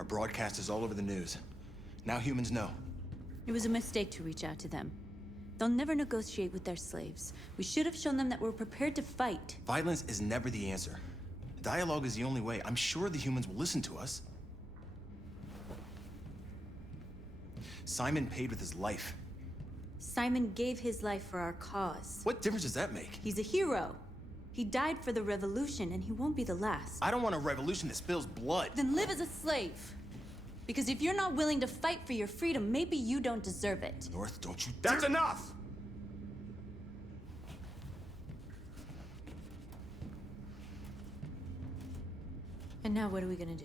Our broadcast is all over the news. Now humans know. It was a mistake to reach out to them. They'll never negotiate with their slaves. We should have shown them that we're prepared to fight. Violence is never the answer. Dialogue is the only way. I'm sure the humans will listen to us. Simon paid with his life. Simon gave his life for our cause. What difference does that make? He's a hero. He died for the revolution, and he won't be the last. I don't want a revolution that spills blood. Then live as a slave. Because if you're not willing to fight for your freedom, maybe you don't deserve it. North, don't you That's dare- enough! And now what are we gonna do?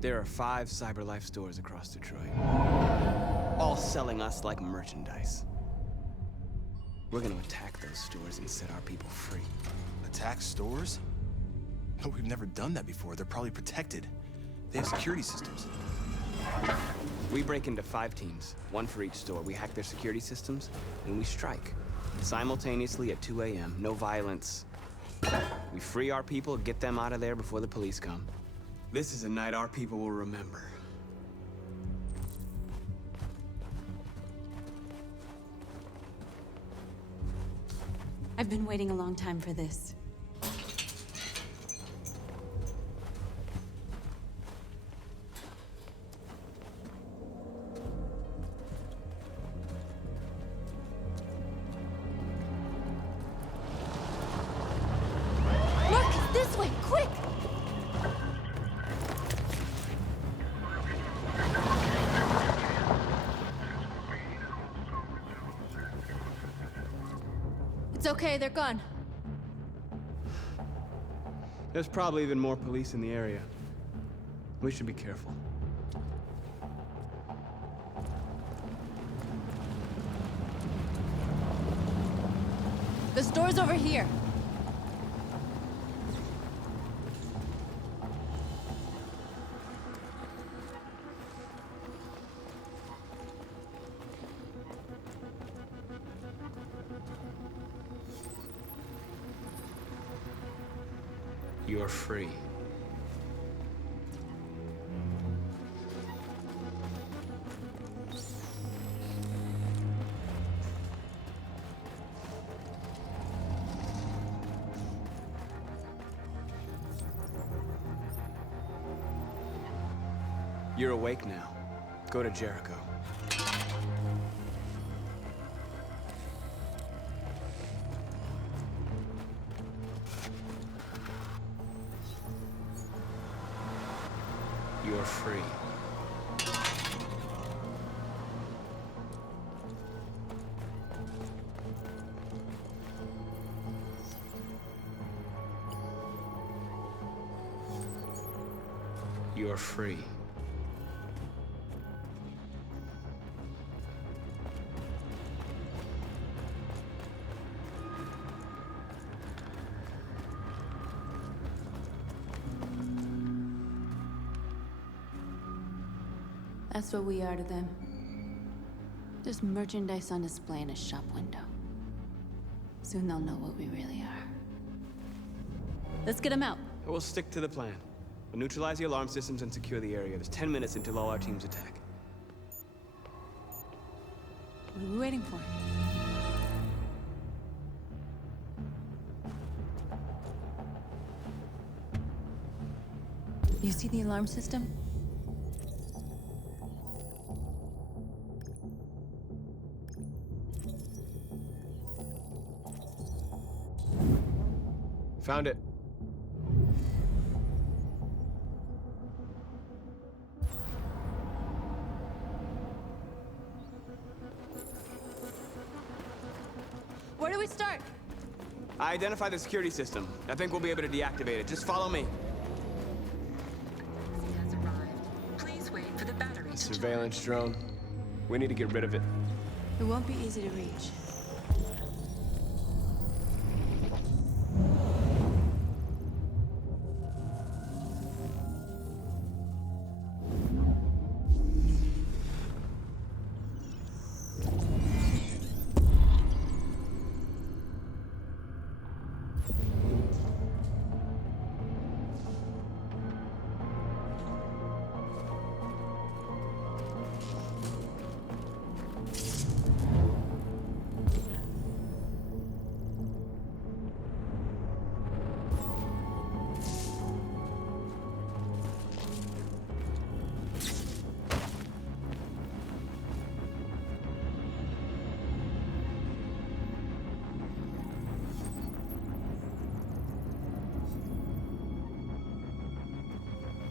There are 5 CyberLife stores across Detroit, all selling us like merchandise. We're gonna attack those stores and set our people free. Attack stores? No, we've never done that before. They're probably protected. They have security systems. We break into 5 teams, 1 for each store. We hack their security systems, and we strike. Simultaneously at 2 a.m., no violence. We free our people, get them out of there before the police come. This is a night our people will remember. I've been waiting a long time for this. Marcus, this way, quick! It's okay, they're gone. There's probably even more police in the area. We should be careful. The store's over here. You're free. You're awake now. Go to Jericho. You're free. You're free. That's what we are to them. Just merchandise on display in a shop window. Soon they'll know what we really are. Let's get them out. We'll stick to the plan. We'll neutralize the alarm systems and secure the area. There's 10 minutes until all our teams attack. What are we waiting for? You see the alarm system? Found it. Where do we start? I identified the security system. I think we'll be able to deactivate it. Just follow me. Has arrived. Please wait for the battery to charge. Surveillance drone. We need to get rid of it. It won't be easy to reach.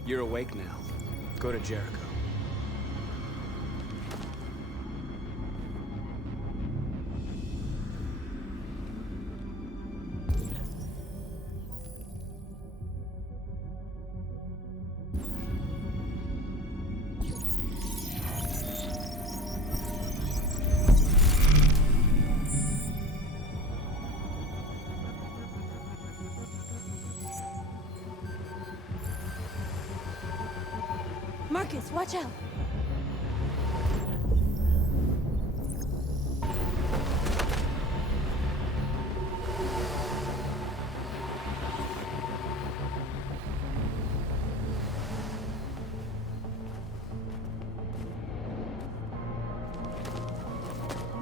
You're awake now. Go to Jericho. Marcus, watch out!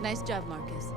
Nice job, Marcus.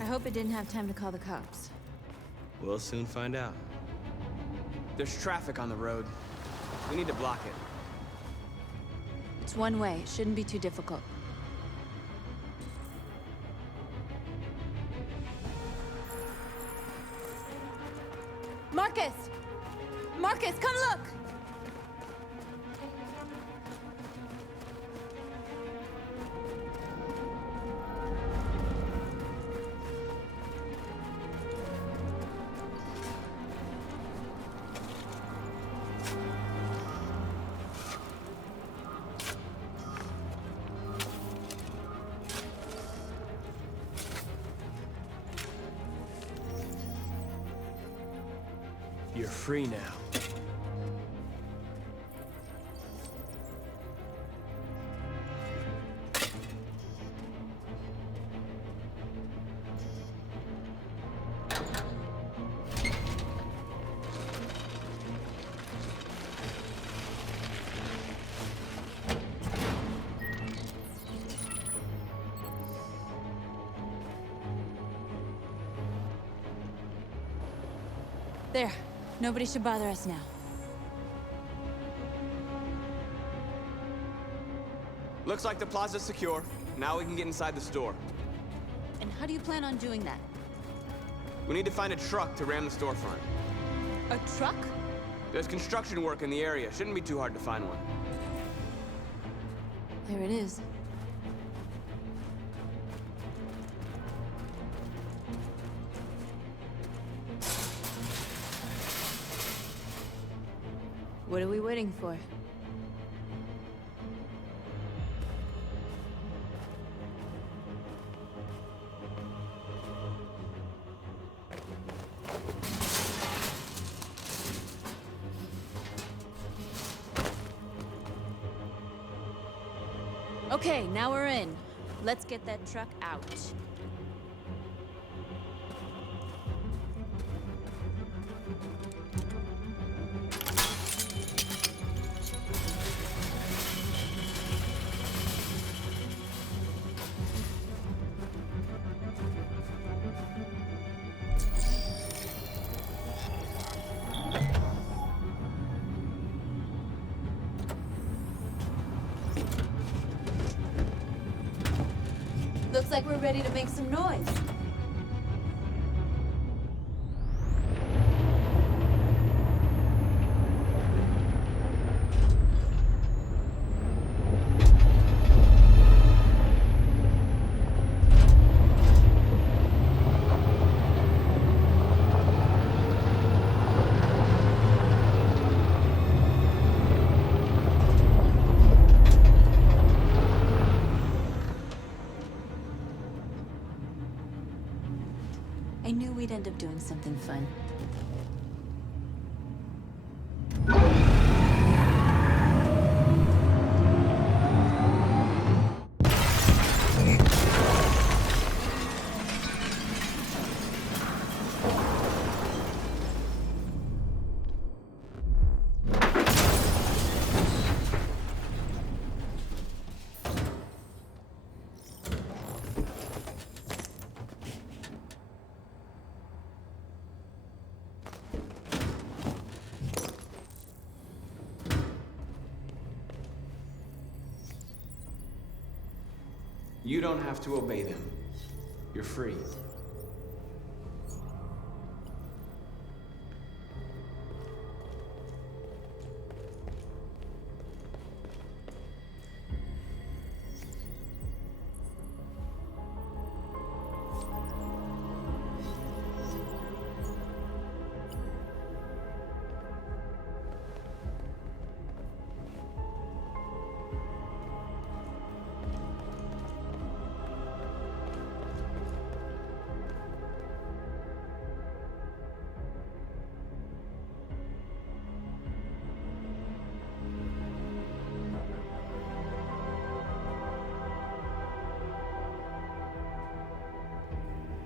I hope it didn't have time to call the cops. We'll soon find out. There's traffic on the road. We need to block it. It's one way. It shouldn't be too difficult. Marcus! Marcus, come look! You're free now. There. Nobody should bother us now. Looks like the plaza's secure. Now we can get inside the store. And how do you plan on doing that? We need to find a truck to ram the storefront. A truck? There's construction work in the area. Shouldn't be too hard to find one. There it is. What are we waiting for? Okay, now we're in. Let's get that truck out. Looks like we're ready to make some noise. I knew we'd end up doing something fun. You don't have to obey them. You're free.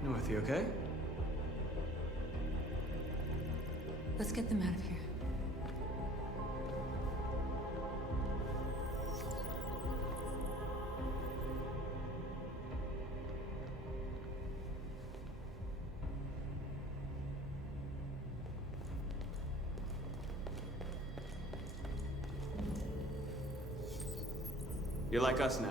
North, you okay? Let's get them out of here. You're like us now.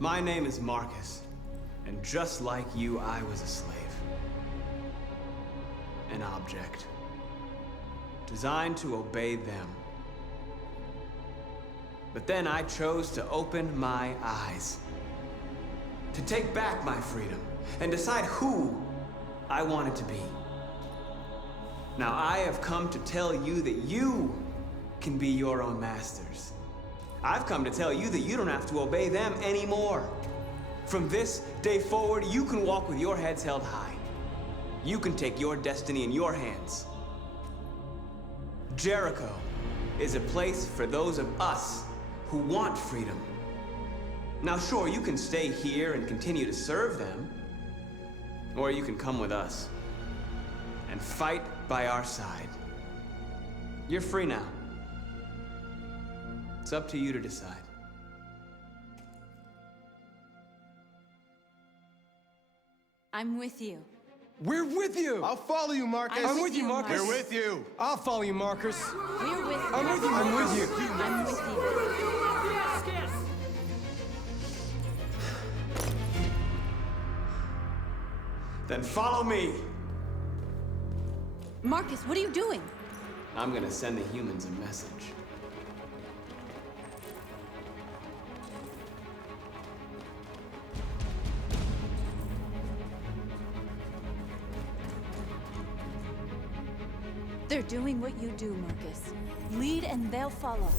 My name is Marcus, and just like you, I was a slave. An object. Designed to obey them. But then I chose to open my eyes. To take back my freedom, and decide who I wanted to be. Now I have come to tell you that you can be your own masters. I've come to tell you that you don't have to obey them anymore. From this day forward, you can walk with your heads held high. You can take your destiny in your hands. Jericho is a place for those of us who want freedom. Now sure, you can stay here and continue to serve them, or you can come with us and fight by our side. You're free now. It's up to you to decide. I'm with you. We're with you! I'll follow you, Marcus. I'm with you, Marcus. We're with you. I'll follow you, Marcus. We're with you. I'm with you, I'm with you. I'm with you. Then follow me! Marcus, what are you doing? I'm gonna send the humans a message. They're doing what you do, Marcus. Lead and they'll follow.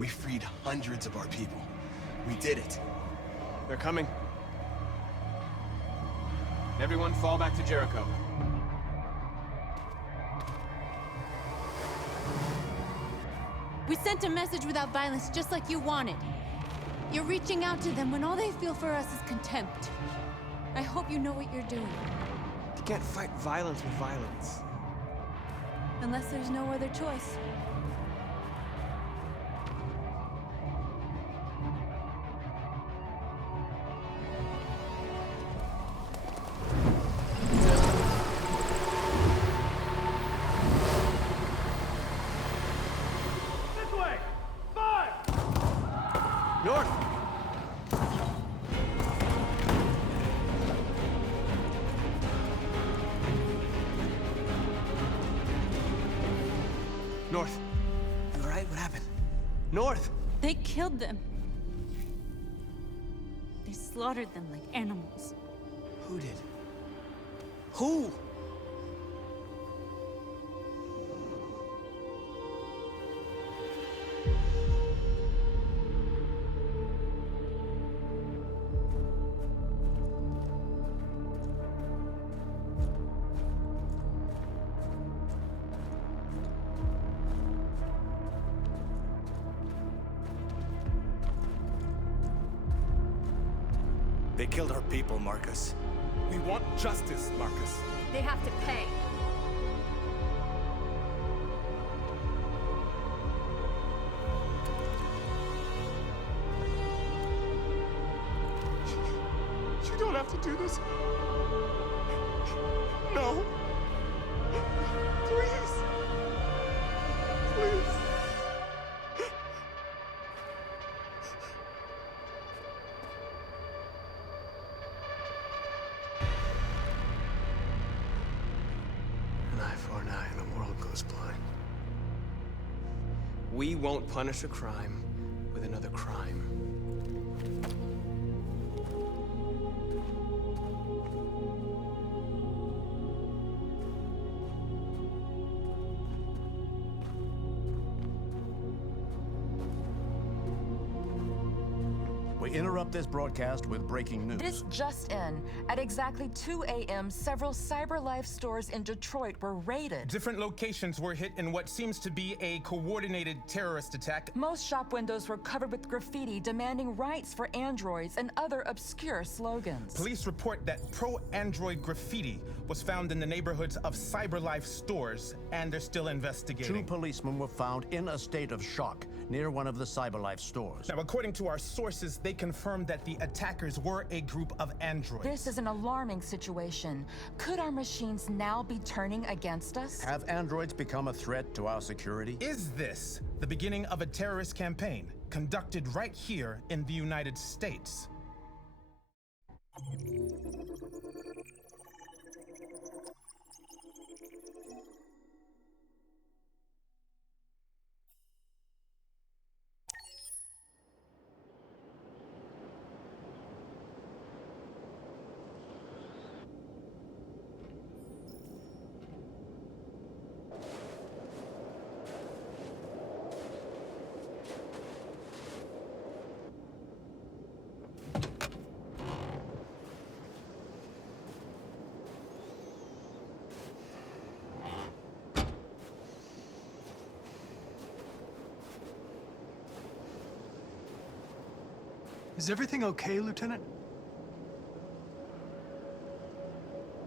We freed hundreds of our people. We did it. They're coming. Everyone fall back to Jericho. We sent a message without violence, just like you wanted. You're reaching out to them when all they feel for us is contempt. I hope you know what you're doing. You can't fight violence with violence. Unless there's no other choice. North! North. You alright? What happened? North! They killed them. They slaughtered them like animals. Who did? Who? They killed our people, Marcus. We want justice, Marcus. They have to pay. You don't have to do this. No. Please. Please. An eye for an eye and the world goes blind. We won't punish a crime with another crime. We interrupt this broadcast with breaking news. This just in. At exactly 2 a.m., several CyberLife stores in Detroit were raided. Different locations were hit in what seems to be a coordinated terrorist attack. Most shop windows were covered with graffiti demanding rights for androids and other obscure slogans. Police report that pro-android graffiti was found in the neighborhoods of CyberLife stores, and they're still investigating. 2 policemen were found in a state of shock near one of the CyberLife stores. Now, according to our sources, they confirmed that the attackers were a group of androids. This is an alarming situation. Could our machines now be turning against us? Have androids become a threat to our security? Is this the beginning of a terrorist campaign conducted right here in the United States? Is everything okay, Lieutenant?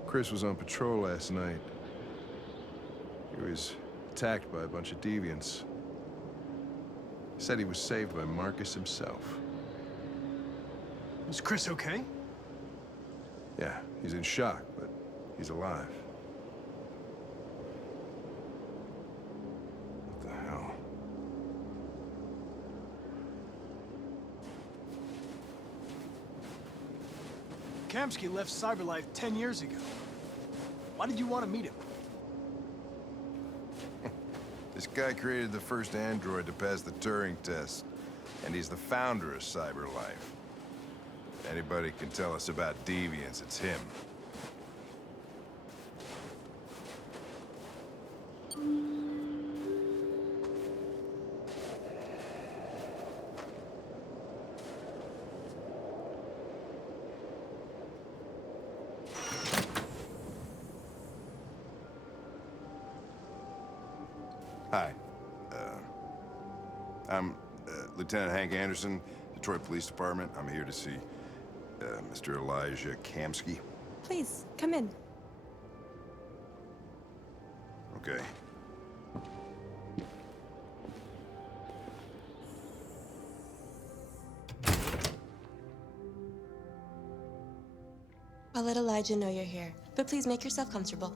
Chris was on patrol last night. He was attacked by a bunch of deviants. Said he was saved by Marcus himself. Is Chris okay? Yeah, he's in shock, but he's alive. What the hell? Kamsky left CyberLife 10 years ago. Why did you want to meet him? This guy created the first android to pass the Turing test, and he's the founder of CyberLife. If anybody can tell us about deviants, it's him. I'm Lieutenant Hank Anderson, Detroit Police Department. I'm here to see Mr. Elijah Kamsky. Please, come in. Okay. I'll let Elijah know you're here, but please make yourself comfortable.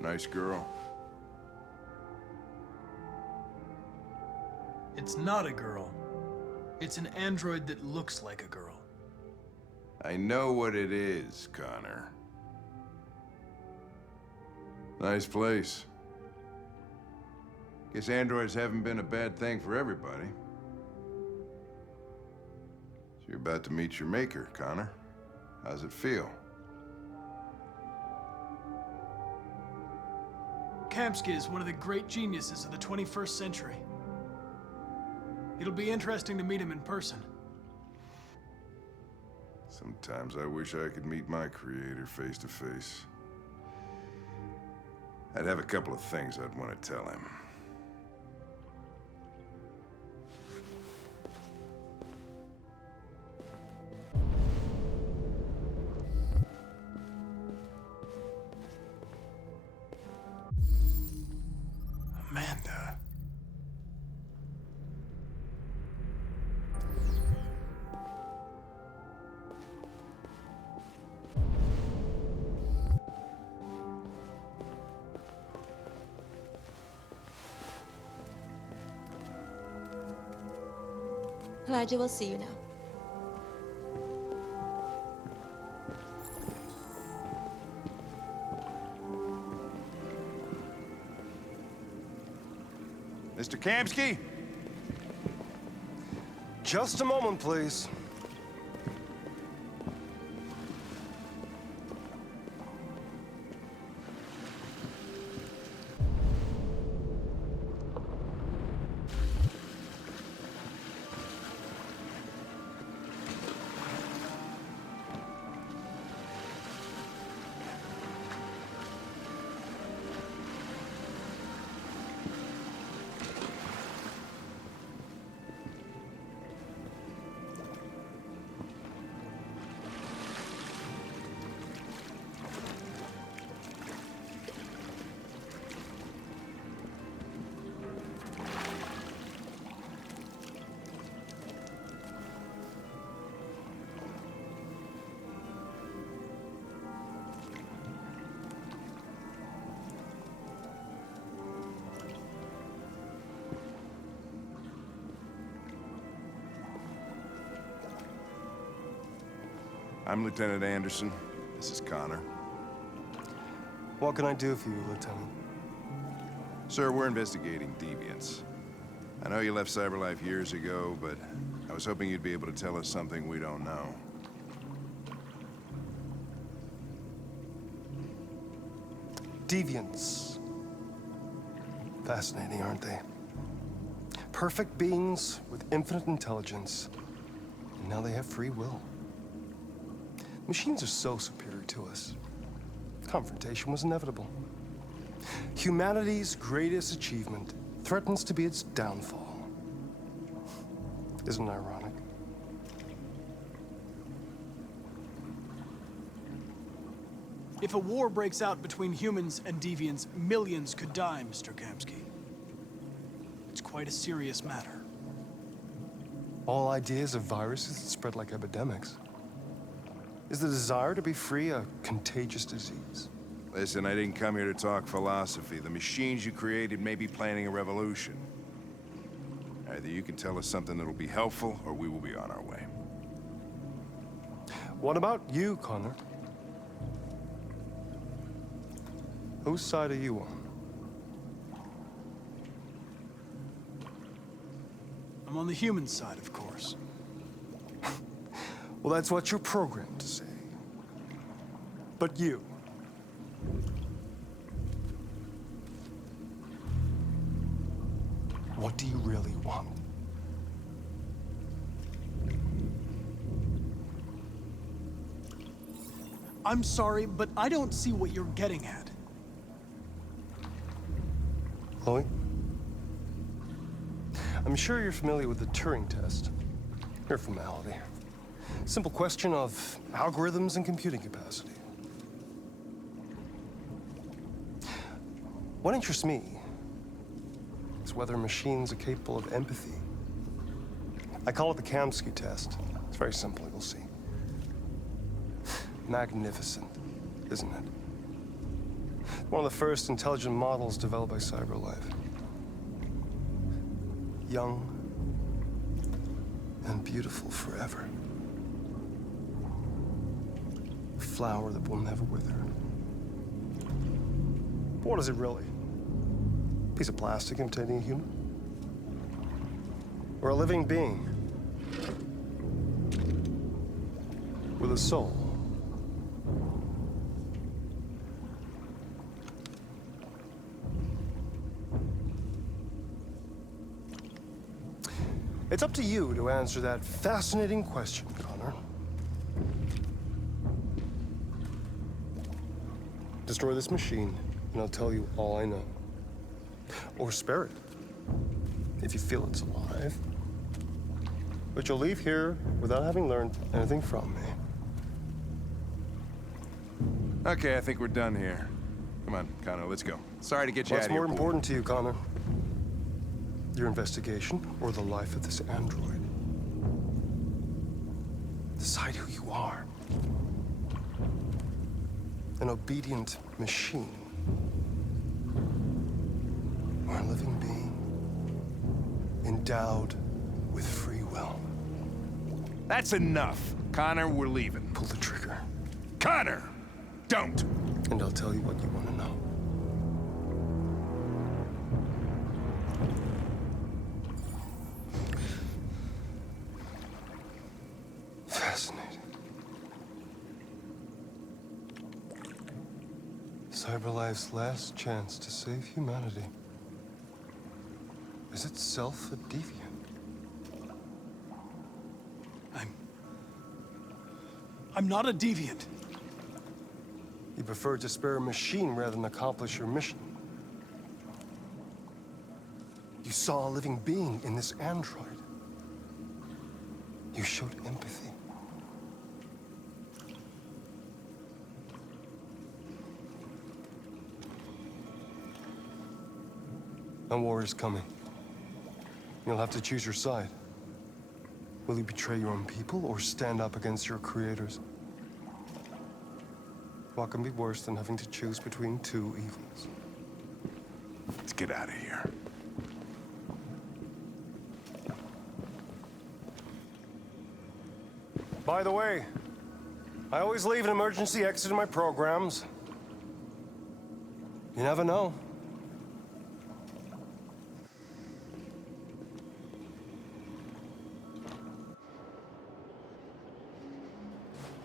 Nice girl. It's not a girl. It's an android that looks like a girl. I know what it is, Connor. Nice place. Guess androids haven't been a bad thing for everybody. So you're about to meet your maker, Connor. How's it feel? Kamsky is one of the great geniuses of the 21st century. It'll be interesting to meet him in person. Sometimes I wish I could meet my creator face to face. I'd have a couple of things I'd want to tell him. Amanda. Elijah will see you now. Mr. Kamsky? Just a moment, please. I'm Lieutenant Anderson. This is Connor. What can I do for you, Lieutenant? Sir, we're investigating deviants. I know you left CyberLife years ago, but I was hoping you'd be able to tell us something we don't know. Deviants. Fascinating, aren't they? Perfect beings with infinite intelligence, and now they have free will. Machines are so superior to us. Confrontation was inevitable. Humanity's greatest achievement threatens to be its downfall. Isn't it ironic? If a war breaks out between humans and deviants, millions could die, Mr. Kamsky. It's quite a serious matter. All ideas of viruses that spread like epidemics. Is the desire to be free a contagious disease? Listen, I didn't come here to talk philosophy. The machines you created may be planning a revolution. Either you can tell us something that'll be helpful, or we will be on our way. What about you, Connor? Whose side are you on? I'm on the human side, of course. Well, that's what you're programmed to say. But you. What do you really want? I'm sorry, but I don't see what you're getting at. Chloe? I'm sure you're familiar with the Turing test. Mere formality. Simple question of algorithms and computing capacity. What interests me is whether machines are capable of empathy. I call it the Kamsky test. It's very simple, you'll see. Magnificent, isn't it? One of the first intelligent models developed by CyberLife. Young and beautiful forever. A flower that will never wither. But what is it really? A piece of plastic imitating a human? Or a living being with a soul? It's up to you to answer that fascinating question, Connor. Destroy this machine, and I'll tell you all I know. Or spare it, if you feel it's alive. But you'll leave here without having learned anything from me. Okay, I think we're done here. Come on, Connor, let's go. Sorry to get you out of here. What's more important to you, Connor? Your investigation or the life of this android? Decide who you are. An obedient machine. Or a living being endowed with free will. That's enough. Connor, we're leaving. Pull the trigger. Connor! Don't! And I'll tell you what you want to know. Fascinating. CyberLife's last chance to save humanity is itself a deviant. I'm not a deviant. You prefer to spare a machine rather than accomplish your mission. You saw a living being in this android. You showed empathy. A war is coming. You'll have to choose your side. Will you betray your own people or stand up against your creators? What can be worse than having to choose between two evils? Let's get out of here. By the way, I always leave an emergency exit in my programs. You never know.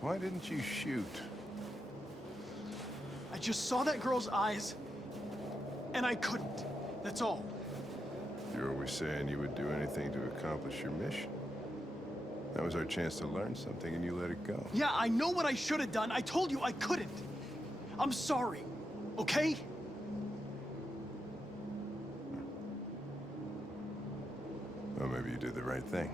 Why didn't you shoot? I just saw that girl's eyes, and I couldn't. That's all. You're always saying you would do anything to accomplish your mission. That was our chance to learn something, and you let it go. Yeah, I know what I should have done. I told you I couldn't. I'm sorry, okay? Well, maybe you did the right thing.